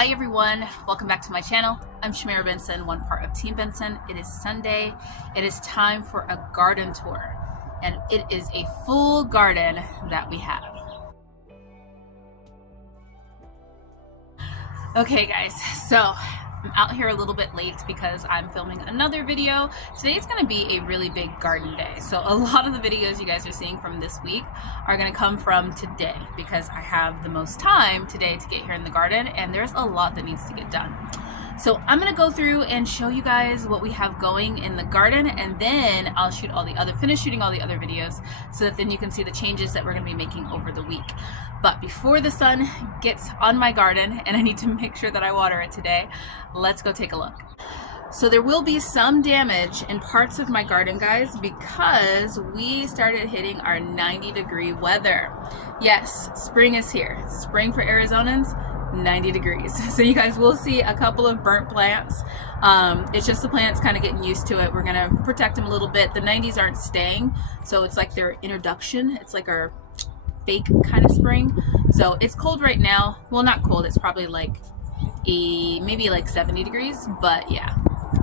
Hi everyone, welcome back to my channel. I'm Shamira Benson, one part of Team Benson. It is Sunday. It is time for a garden tour, and it is a full garden that we have. Okay guys, so I'm out here a little bit late because I'm filming another video. Today is going to be a really big garden day. So a lot of the videos you guys are seeing from this week are going to come from today because I have the most time today to get here in the garden and there's a lot that needs to get done. So I'm going to go through and show you guys what we have going in the garden, and then I'll finish shooting all the other videos so that then you can see the changes that we're going to be making over the week. But before the sun gets on my garden, and I need to make sure that I water it today, let's go take a look. So there will be some damage in parts of my garden, guys, because we started hitting our 90-degree weather. Yes, spring is here. Spring for Arizonans, 90 degrees. So you guys will see a couple of burnt plants. It's just the plants kind of getting used to it. We're gonna protect them a little bit. The 90s aren't staying, so it's like their introduction. It's like our fake kind of spring. So it's cold right now. Well, not cold, it's probably like maybe like 70 degrees, but yeah,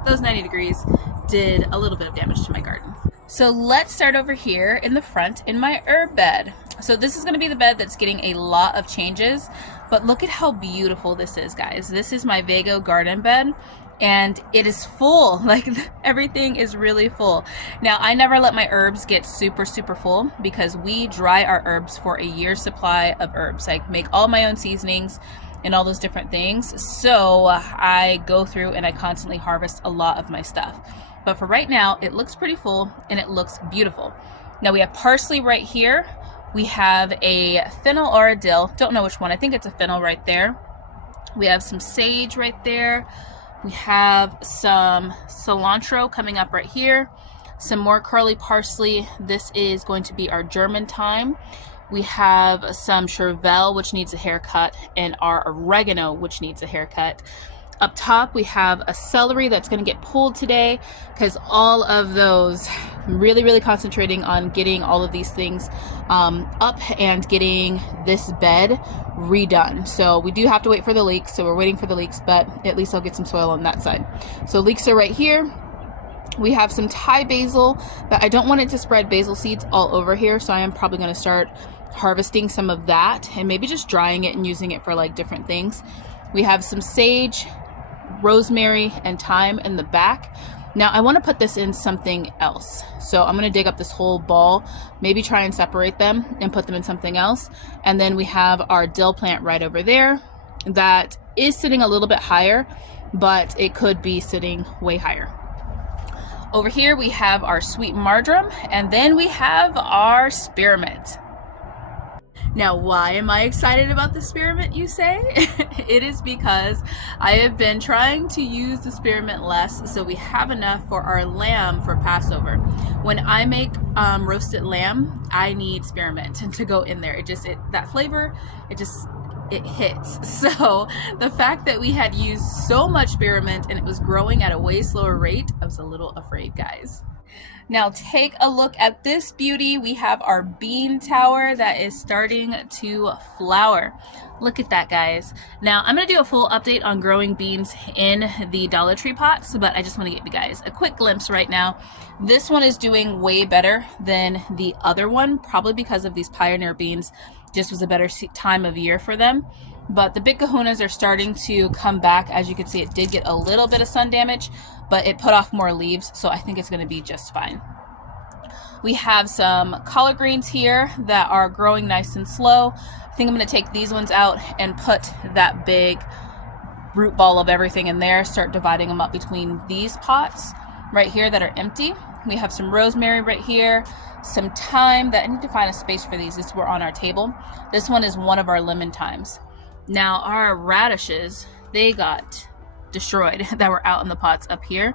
those 90 degrees did a little bit of damage to my garden. So let's start over here in the front in my herb bed. So this is going to be the bed that's getting a lot of changes, but look at how beautiful this is, guys. This is my Vego garden bed and it is full. Like everything is really full. Now I never let my herbs get super full because we dry our herbs for a year's supply of herbs. I make all my own seasonings and all those different things. So I go through and I constantly harvest a lot of my stuff. But for right now, it looks pretty full and it looks beautiful. Now we have parsley right here. We have a fennel or a dill. Don't know which one. I think it's a fennel right there. We have some sage right there. We have some cilantro coming up right here. Some more curly parsley. This is going to be our German thyme. We have some chervil, which needs a haircut, and our oregano, which needs a haircut. Up top, we have a celery that's going to get pulled today because all of those, I'm really concentrating on getting all of these things up and getting this bed redone. So we do have to wait for the leeks, so we're waiting for the leeks, but at least I'll get some soil on that side. So leeks are right here. We have some Thai basil, but I don't want it to spread basil seeds all over here, so I am probably going to start harvesting some of that and maybe just drying it and using it for like different things. We have some sage, rosemary, and thyme in the back. Now I want to put this in something else, so I'm going to dig up this whole ball, maybe try and separate them and put them in something else. And then we have our dill plant right over there that is sitting a little bit higher, but it could be sitting way higher. Over here we have our sweet marjoram, and then we have our spearmint. Now, why am I excited about the spearmint, you say? It is because I have been trying to use the spearmint less so we have enough for our lamb for Passover. When I make roasted lamb, I need spearmint to go in there. That flavor, it hits. So the fact that we had used so much spearmint and it was growing at a way slower rate, I was a little afraid, guys. Now take a look at this beauty. We have our bean tower that is starting to flower. Look at that, guys. Now I'm going to do a full update on growing beans in the Dollar Tree pots, but I just want to give you guys a quick glimpse right now. This one is doing way better than the other one, probably because of these pioneer beans. Just was a better time of year for them. But the big kahunas are starting to come back. As you can see, it did get a little bit of sun damage, but it put off more leaves, so I think it's going to be just fine. We have some collard greens here that are growing nice and slow. I think I'm going to take these ones out and put that big root ball of everything in there, start dividing them up between these pots right here that are empty. We have some rosemary right here, some thyme that I need to find a space for these. These were on our table. This one is one of our lemon thymes. Now our radishes, they got destroyed that were out in the pots up here,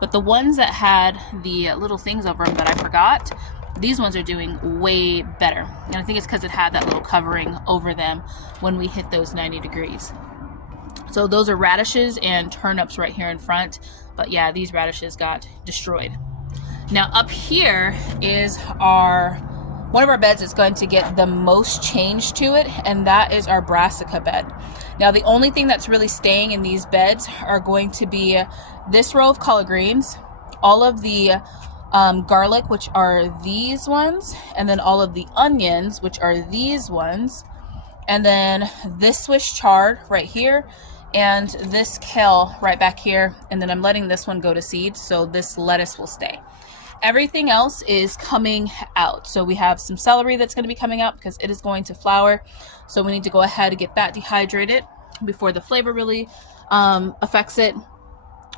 but the ones that had the little things over them that I forgot, these ones are doing way better. And I think it's because it had that little covering over them when we hit those 90 degrees. So those are radishes and turnips right here in front, but yeah, these radishes got destroyed. Now up here is our one of our beds is going to get the most change to it, and that is our brassica bed. Now the only thing that's really staying in these beds are going to be this row of collard greens, all of the garlic, which are these ones, and then all of the onions, which are these ones, and then this Swiss chard right here, and this kale right back here, and then I'm letting this one go to seed, so this lettuce will stay. Everything else is coming out. So we have some celery that's going to be coming out because it is going to flower. So we need to go ahead and get that dehydrated before the flavor really affects it.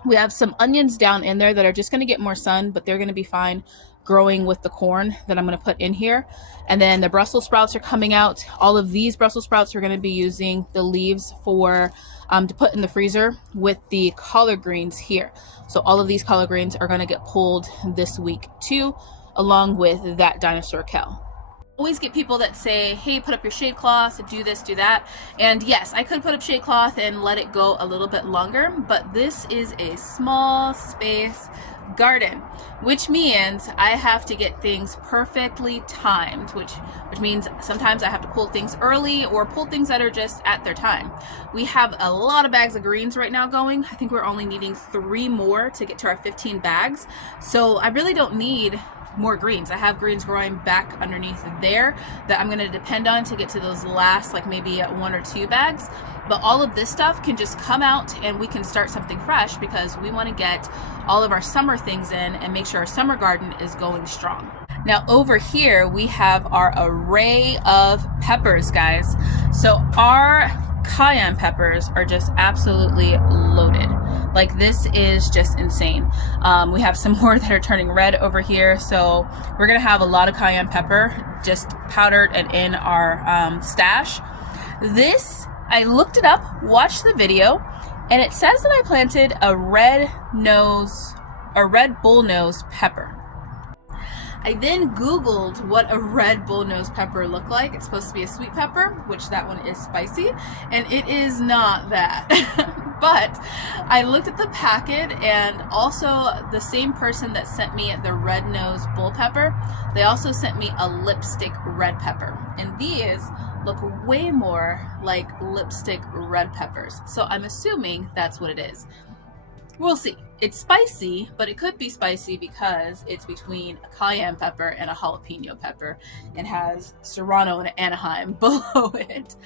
We have some onions down in there that are just going to get more sun, but they're going to be fine growing with the corn that I'm going to put in here. And then the Brussels sprouts are coming out. All of these Brussels sprouts, we're going to be using the leaves for to put in the freezer with the collard greens here. So all of these collard greens are going to get pulled this week too, along with that dinosaur kale. Always get people that say, hey, put up your shade cloth, do this, do that. And yes, I could put up shade cloth and let it go a little bit longer, but this is a small space garden, which means I have to get things perfectly timed, which means sometimes I have to pull things early or pull things that are just at their time. We have a lot of bags of greens right now going. I think we're only needing 3 more to get to our 15 bags. So I really don't need more greens. I have greens growing back underneath there that I'm going to depend on to get to those last, like maybe 1 or 2 bags. But all of this stuff can just come out and we can start something fresh because we want to get all of our summer things in and make sure our summer garden is going strong. Now over here we have our array of peppers, guys. So our cayenne peppers are just absolutely loaded. Like, this is just insane. We have some more that are turning red over here, so we're gonna have a lot of cayenne pepper just powdered and in our stash. This, I looked it up, watched the video, and it says that I planted a red bullnose pepper. I then Googled what a red bullnose pepper looked like. It's supposed to be a sweet pepper, which that one is spicy, and it is not that. But I looked at the packet, and also the same person that sent me the red nose bull pepper, they also sent me a lipstick red pepper. And these look way more like lipstick red peppers. So I'm assuming that's what it is. We'll see. It's spicy, but it could be spicy because it's between a cayenne pepper and a jalapeno pepper and has serrano and Anaheim below it.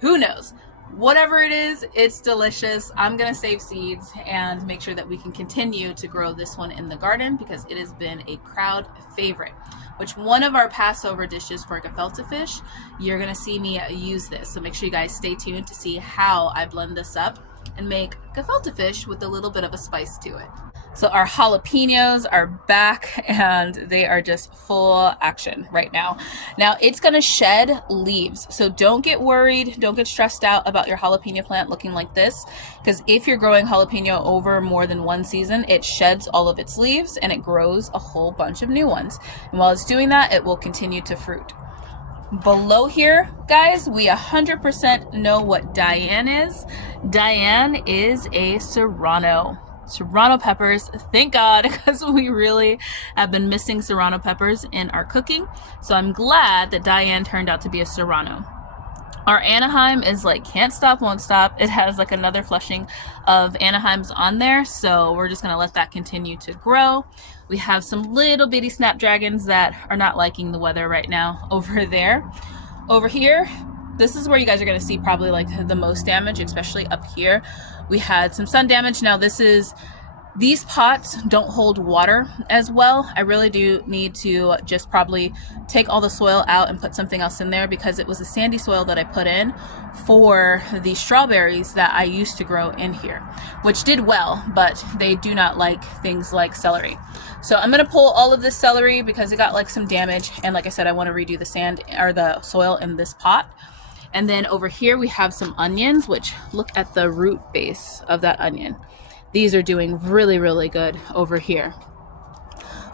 Who knows? Whatever it is, it's delicious. I'm gonna save seeds and make sure that we can continue to grow this one in the garden because it has been a crowd favorite. Which one of our Passover dishes for gefilte fish, you're gonna see me use this. So make sure you guys stay tuned to see how I blend this up and make gefilte fish with a little bit of a spice to it. So our jalapenos are back and they are just full action right now. Now it's gonna shed leaves, so don't get worried, don't get stressed out about your jalapeno plant looking like this, because if you're growing jalapeno over more than 1 season, it sheds all of its leaves and it grows a whole bunch of new ones. And while it's doing that, it will continue to fruit. Below here, guys, we 100% know what Diane is. Diane is a serrano. Serrano peppers, thank God, because we really have been missing serrano peppers in our cooking. So I'm glad that Diane turned out to be a serrano. Our Anaheim is like can't stop, won't stop. It has like another flushing of Anaheims on there, so we're just gonna let that continue to grow. We have some little bitty snapdragons that are not liking the weather right now over there. Over here, this is where you guys are going to see probably like the most damage, especially up here. We had some sun damage. Now these pots don't hold water as well. I really do need to just probably take all the soil out and put something else in there because it was a sandy soil that I put in for the strawberries that I used to grow in here, which did well, but they do not like things like celery. So I'm going to pull all of this celery because it got like some damage. And like I said, I want to redo the sand or the soil in this pot. And then over here we have some onions, which look at the root base of that onion. These are doing really, really good over here.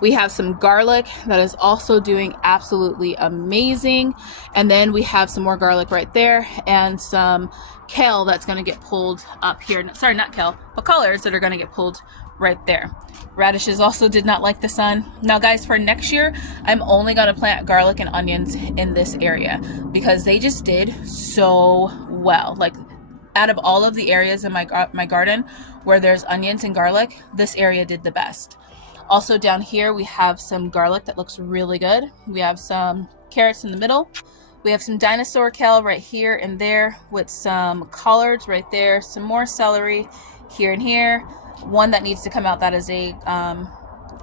We have some garlic that is also doing absolutely amazing. And then we have some more garlic right there and some kale that's going to get pulled up here. Sorry, not kale, but collards that are going to get pulled right there. Radishes also did not like the sun. Now guys, for next year, I'm only gonna plant garlic and onions in this area because they just did so well. Like, out of all of the areas in my garden where there's onions and garlic, this area did the best. Also down here, we have some garlic that looks really good. We have some carrots in the middle. We have some dinosaur kale right here and there with some collards right there, some more celery here and here. One that needs to come out, that is a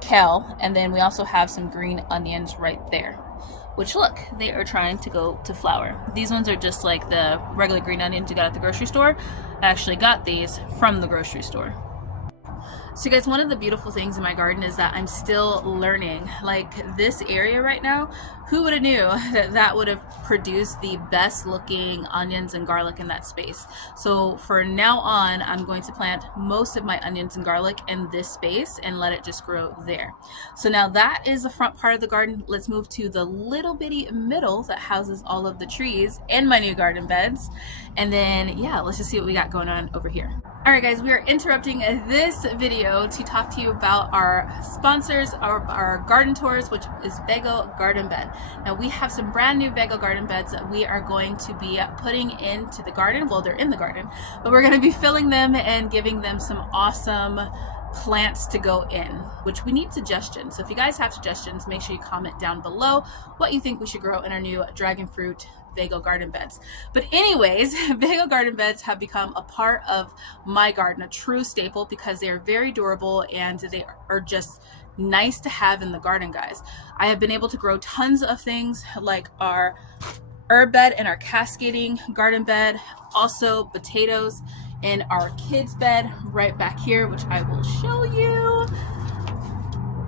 kale. And then we also have some green onions right there, which look, they are trying to go to flower. These ones are just like the regular green onions you got at the grocery store. I actually got these from the grocery store. So guys, one of the beautiful things in my garden is that I'm still learning. Like, this area right now, who would have knew that that would have produced the best looking onions and garlic in that space. So for now on, I'm going to plant most of my onions and garlic in this space and let it just grow there. So now that is the front part of the garden. Let's move to the little bitty middle that houses all of the trees and my new garden beds. And then, yeah, let's just see what we got going on over here. All right guys, we are interrupting this video to talk to you about our sponsors, our garden tours, which is Vego Garden Bed. Now we have some brand new Vego garden beds that we are going to be putting into the garden. Well, they're in the garden, but we're going to be filling them and giving them some awesome plants to go in, which we need suggestions. So if you guys have suggestions, make sure you comment down below what you think we should grow in our new dragon fruit Vego garden beds. But anyways, Vego garden beds have become a part of my garden, a true staple, because they are very durable and they are just nice to have in the garden, guys. I have been able to grow tons of things like our herb bed and our cascading garden bed, also potatoes in our kids bed right back here, which I will show you.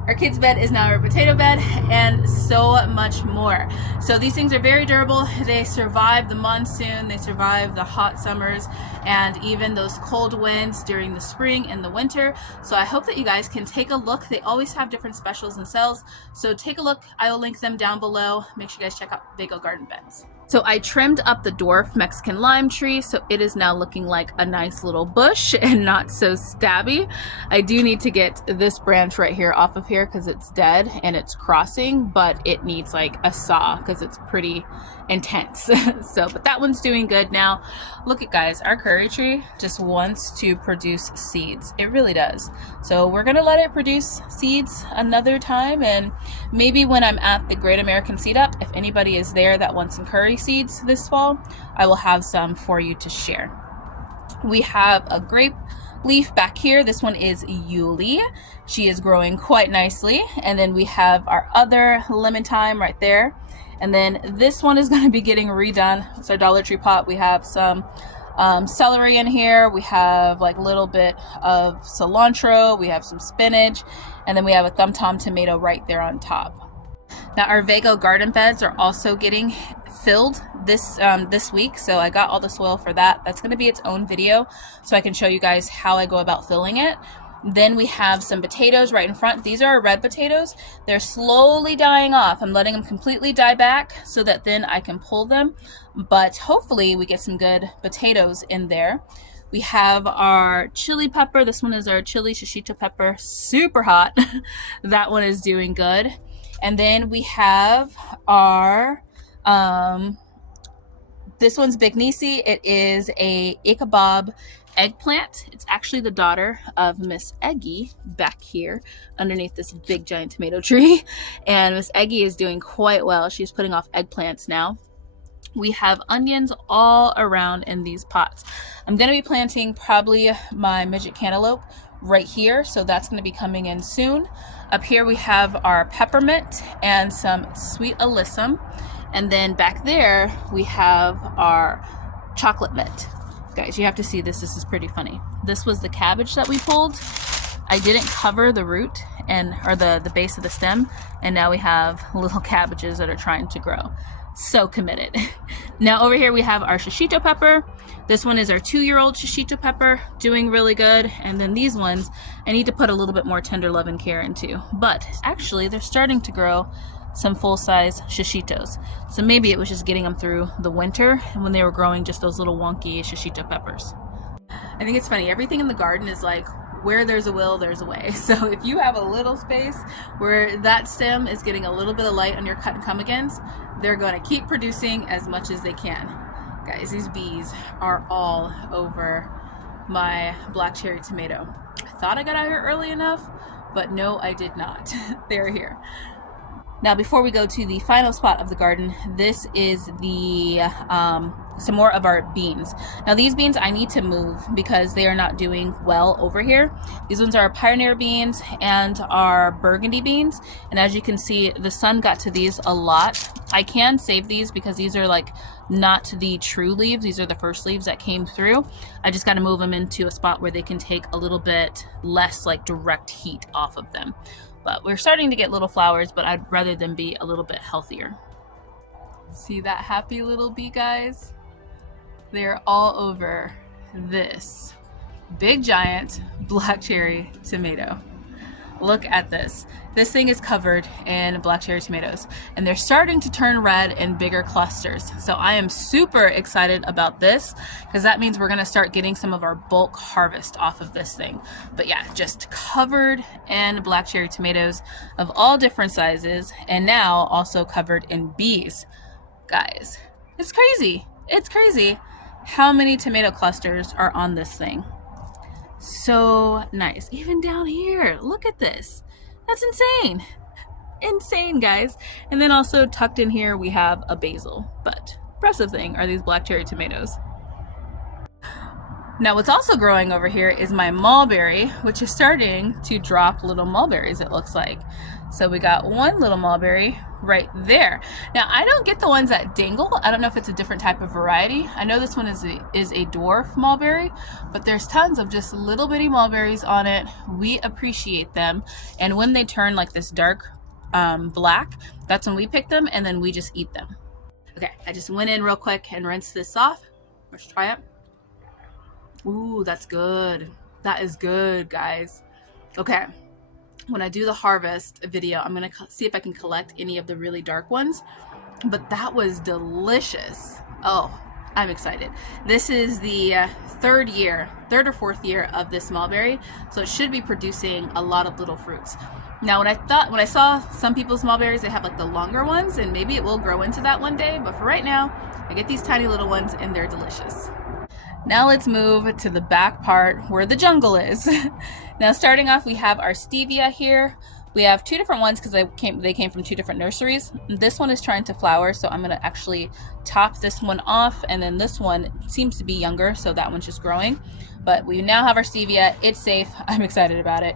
Our kids bed is now our potato bed, and so much more. So these things are very durable. They survive the monsoon, they survive the hot summers, and even those cold winds during the spring and the winter. So I hope that you guys can take a look. They always have different specials and sales, so take a look. I will link them down below. Make sure you guys check out Vego garden beds. So I trimmed up the dwarf Mexican lime tree, so it is now looking like a nice little bush and not so stabby. I do need to get this branch right here off of here because it's dead and it's crossing, but it needs like a saw because it's pretty intense. But that one's doing good now. Look at guys, our curry tree just wants to produce seeds. It really does. So we're gonna let it produce seeds another time, and maybe when I'm at the Great American Seed Up, if anybody is there that wants some curry seeds this fall, I will have some for you to share. We have a grape leaf back here. This one is Yuli. She is growing quite nicely. And then we have our other lemon thyme right there. And then this one is going to be getting redone. It's our Dollar Tree pot. We have some celery in here. We have like a little bit of cilantro. We have some spinach. And then we have a thumb tom tomato right there on top. Now our Vego garden beds are also getting filled this week, so I got all the soil for that. That's going to be its own video, so I can show you guys how I go about filling it. Then we have some potatoes right in front. These are our red potatoes. They're slowly dying off. I'm letting them completely die back so that then I can pull them, but hopefully we get some good potatoes in there. We have our chili pepper. This one is our chili shishito pepper, super hot. That one is doing good. And then we have our this one's Big Nisi. It is a Ichabod eggplant. It's actually the daughter of Miss Eggy back here underneath this big giant tomato tree. And Miss Eggy is doing quite well. She's putting off eggplants now. We have onions all around in these pots. I'm going to be planting probably my midget cantaloupe right here, so that's going to be coming in soon. Up here we have our peppermint and some sweet alyssum, and then back there we have our chocolate mint. Guys, you have to see this. This is pretty funny. This was the cabbage that we pulled. I didn't cover the root or the base of the stem, and now we have little cabbages that are trying to grow. So committed. Now over here we have our shishito pepper. This one is our 2-year-old shishito pepper, doing really good. And then these ones I need to put a little bit more tender love and care into, but actually they're starting to grow some full-size shishitos. So maybe it was just getting them through the winter when they were growing just those little wonky shishito peppers. I think it's funny, everything in the garden is like where there's a will, there's a way. So if you have a little space where that stem is getting a little bit of light on your cut and come agains, they're going to keep producing as much as they can. Guys, these bees are all over my black cherry tomato. I thought I got out here early enough, but no, I did not. They're here. Now, before we go to the final spot of the garden, this is the some more of our beans. Now, these beans I need to move because they are not doing well over here. These ones are pioneer beans and our burgundy beans. And as you can see, the sun got to these a lot. I can save these because these are like not the true leaves. These are the first leaves that came through. I just got to move them into a spot where they can take a little bit less like direct heat off of them. But we're starting to get little flowers, but I'd rather them be a little bit healthier. See that happy little bee, guys? They're all over this big giant black cherry tomato. Look at this. This thing is covered in black cherry tomatoes and they're starting to turn red in bigger clusters. So I am super excited about this because that means we're gonna start getting some of our bulk harvest off of this thing. But yeah, just covered in black cherry tomatoes of all different sizes and now also covered in bees. Guys, it's crazy. It's crazy how many tomato clusters are on this thing. So nice. Even down here, look at this. That's insane. Insane, guys. And then also tucked in here we have a basil, but impressive thing are these black cherry tomatoes. Now what's also growing over here is my mulberry, which is starting to drop little mulberries, it looks like. So we got one little mulberry right there. Now I don't get the ones that dangle. I don't know if it's a different type of variety. I know this one is a dwarf mulberry, but there's tons of just little bitty mulberries on it. We appreciate them. And when they turn like this dark black, that's when we pick them and then we just eat them. Okay, I just went in real quick and rinsed this off. Let's try it. Ooh, that's good. That is good, guys. Okay. When I do the harvest video, I'm going to see if I can collect any of the really dark ones, but that was delicious. Oh, I'm excited. This is the third or fourth year of this mulberry, so it should be producing a lot of little fruits. Now, when I saw some people's mulberries, they have like the longer ones, and maybe it will grow into that one day, but for right now, I get these tiny little ones and they're delicious. Now let's move to the back part where the jungle is. Now starting off, we have our stevia here. We have two different ones because they came from two different nurseries. This one is trying to flower, so I'm gonna actually top this one off, and then this one seems to be younger, so that one's just growing. But we now have our stevia. It's safe. I'm excited about it.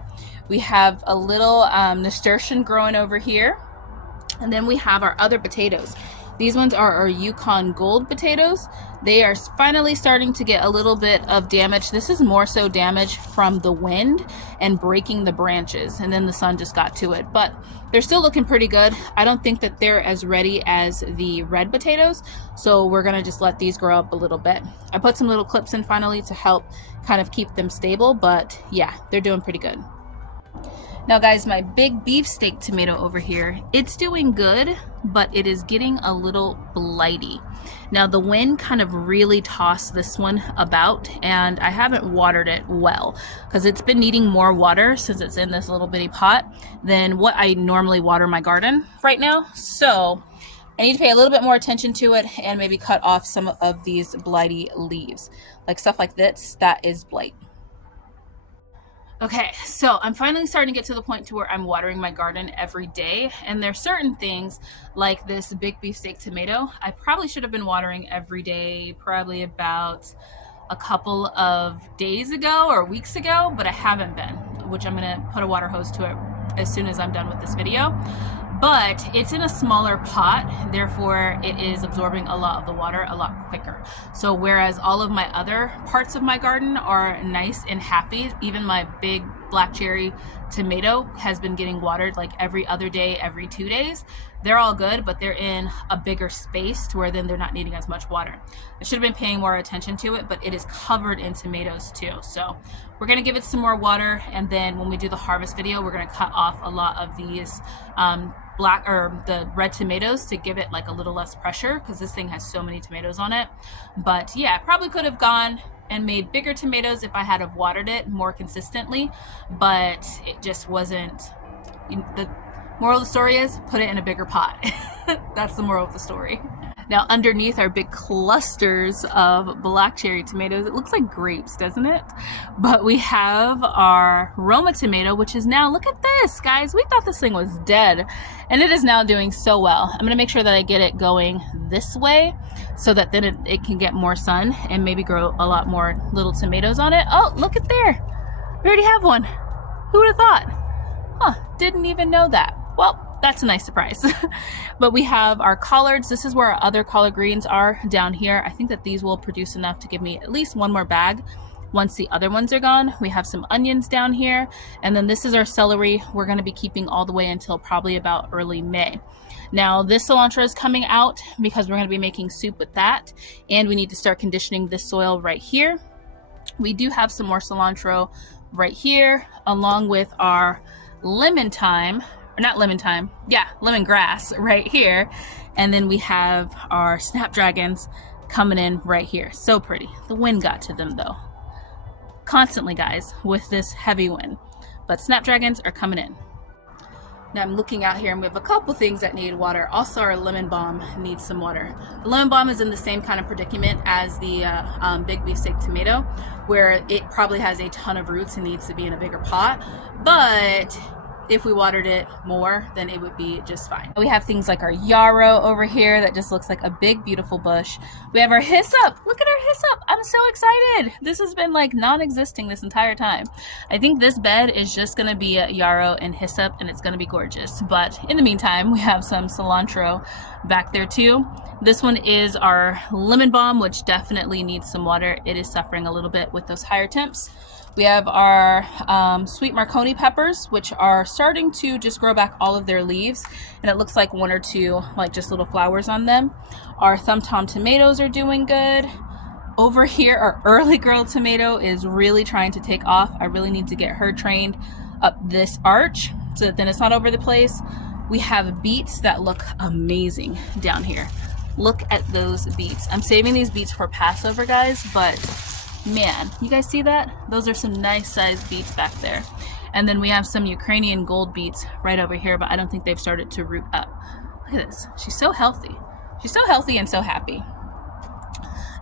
We have a little nasturtium growing over here, and then we have our other potatoes. These ones are our Yukon Gold potatoes. They are finally starting to get a little bit of damage. This is more so damage from the wind and breaking the branches, and then the sun just got to it. But they're still looking pretty good. I don't think that they're as ready as the red potatoes, so we're gonna just let these grow up a little bit. I put some little clips in finally to help kind of keep them stable, but yeah, they're doing pretty good. Now guys, my big beefsteak tomato over here, it's doing good, but it is getting a little blighty. Now the wind kind of really tossed this one about, and I haven't watered it well because it's been needing more water since it's in this little bitty pot than what I normally water my garden right now. So I need to pay a little bit more attention to it and maybe cut off some of these blighty leaves. Like stuff like this, that is blight. Okay, so I'm finally starting to get to the point to where I'm watering my garden every day, and there's certain things like this big beefsteak tomato I probably should have been watering every day probably about a couple of days ago or weeks ago, but I haven't been, which I'm gonna put a water hose to it as soon as I'm done with this video. But it's in a smaller pot, therefore it is absorbing a lot of the water a lot quicker. So whereas all of my other parts of my garden are nice and happy, even my big black cherry tomato has been getting watered like every other day, every 2 days. They're all good, but they're in a bigger space to where then they're not needing as much water. I should have been paying more attention to it, but it is covered in tomatoes too. So we're gonna give it some more water, and then when we do the harvest video, we're gonna cut off a lot of these the red tomatoes to give it like a little less pressure because this thing has so many tomatoes on it. But yeah, I probably could have gone and made bigger tomatoes if I had have watered it more consistently, but it just wasn't. The moral of the story is put it in a bigger pot. That's the moral of the story. Now underneath are big clusters of black cherry tomatoes. It looks like grapes, doesn't it? But we have our Roma tomato, which is now, look at this, guys. We thought this thing was dead, and it is now doing so well. I'm gonna make sure that I get it going this way so that then it can get more sun and maybe grow a lot more little tomatoes on it. Oh, look at there. We already have one. Who would have thought? Huh, didn't even know that. Well, that's a nice surprise. But we have our collards. This is where our other collard greens are down here. I think that these will produce enough to give me at least one more bag once the other ones are gone. We have some onions down here, and then this is our celery. We're going to be keeping all the way until probably about early May. Now this cilantro is coming out because we're going to be making soup with that, and we need to start conditioning this soil right here. We do have some more cilantro right here, along with our lemon thyme, or not lemon thyme, yeah, lemongrass right here. And then we have our snapdragons coming in right here. So pretty. The wind got to them though. Constantly, guys, with this heavy wind. But snapdragons are coming in. Now I'm looking out here and we have a couple things that need water. Also our lemon balm needs some water. The lemon balm is in the same kind of predicament as the big beefsteak tomato, where it probably has a ton of roots and needs to be in a bigger pot. But if we watered it more, then it would be just fine. We have things like our yarrow over here that just looks like a big, beautiful bush. We have our hyssop. Look at our hyssop. I'm so excited. This has been like non-existing this entire time. I think this bed is just gonna be a yarrow and hyssop, and it's gonna be gorgeous. But in the meantime, we have some cilantro back there too. This one is our lemon balm, which definitely needs some water. It is suffering a little bit with those higher temps. We have our sweet Marconi peppers, which are starting to just grow back all of their leaves, and it looks like one or two like just little flowers on them. Our thumb tom tomatoes are doing good. Over here, our early girl tomato is really trying to take off. I really need to get her trained up this arch so that then it's not over the place. We have beets that look amazing down here. Look at those beets. I'm saving these beets for Passover, guys, but man, you guys see that? Those are some nice sized beets back there. And then we have some Ukrainian gold beets right over here, but I don't think they've started to root up. Look at this. She's so healthy. She's so healthy and so happy.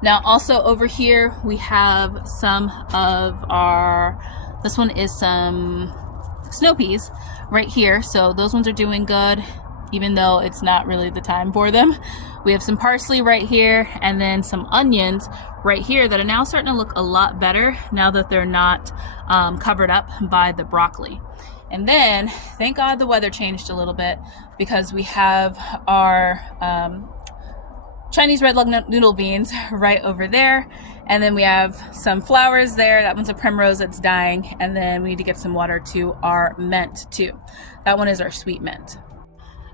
Now also over here we have some of our, this one is some snow peas right here. So those ones are doing good, even though it's not really the time for them. We have some parsley right here, and then some onions right here that are now starting to look a lot better now that they're not covered up by the broccoli. And then, thank God the weather changed a little bit, because we have our Chinese red lug noodle beans right over there. And then we have some flowers there. That one's a primrose that's dying. And then we need to get some water to our mint too. That one is our sweet mint.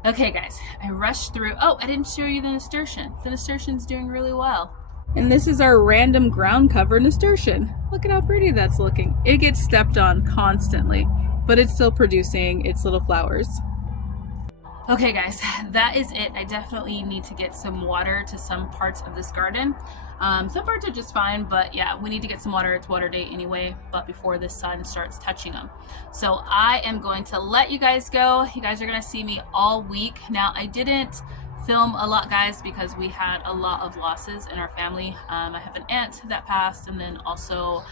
Okay guys, I rushed through. Oh, I didn't show you the nasturtium. The nasturtium's doing really well. And this is our random ground cover nasturtium. Look at how pretty that's looking. It gets stepped on constantly, but it's still producing its little flowers. Okay guys, that is it. I definitely need to get some water to some parts of this garden. Some parts are just fine, but yeah, we need to get some water. It's water day anyway, but before the sun starts touching them. So I am going to let you guys go. You guys are gonna see me all week. Now I didn't film a lot, guys, because we had a lot of losses in our family. I have an aunt that passed, and then also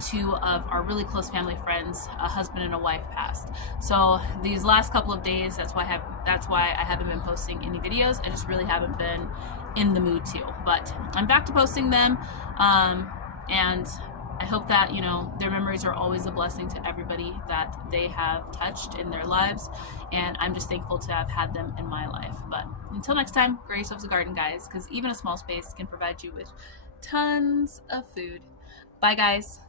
two of our really close family friends, a husband and a wife, passed. So these last couple of days, that's why I haven't been posting any videos. I just really haven't been in the mood to. But I'm back to posting them, and I hope that, you know, their memories are always a blessing to everybody that they have touched in their lives, and I'm just thankful to have had them in my life. But until next time, grow yourselves a garden, guys, because even a small space can provide you with tons of food. Bye, guys.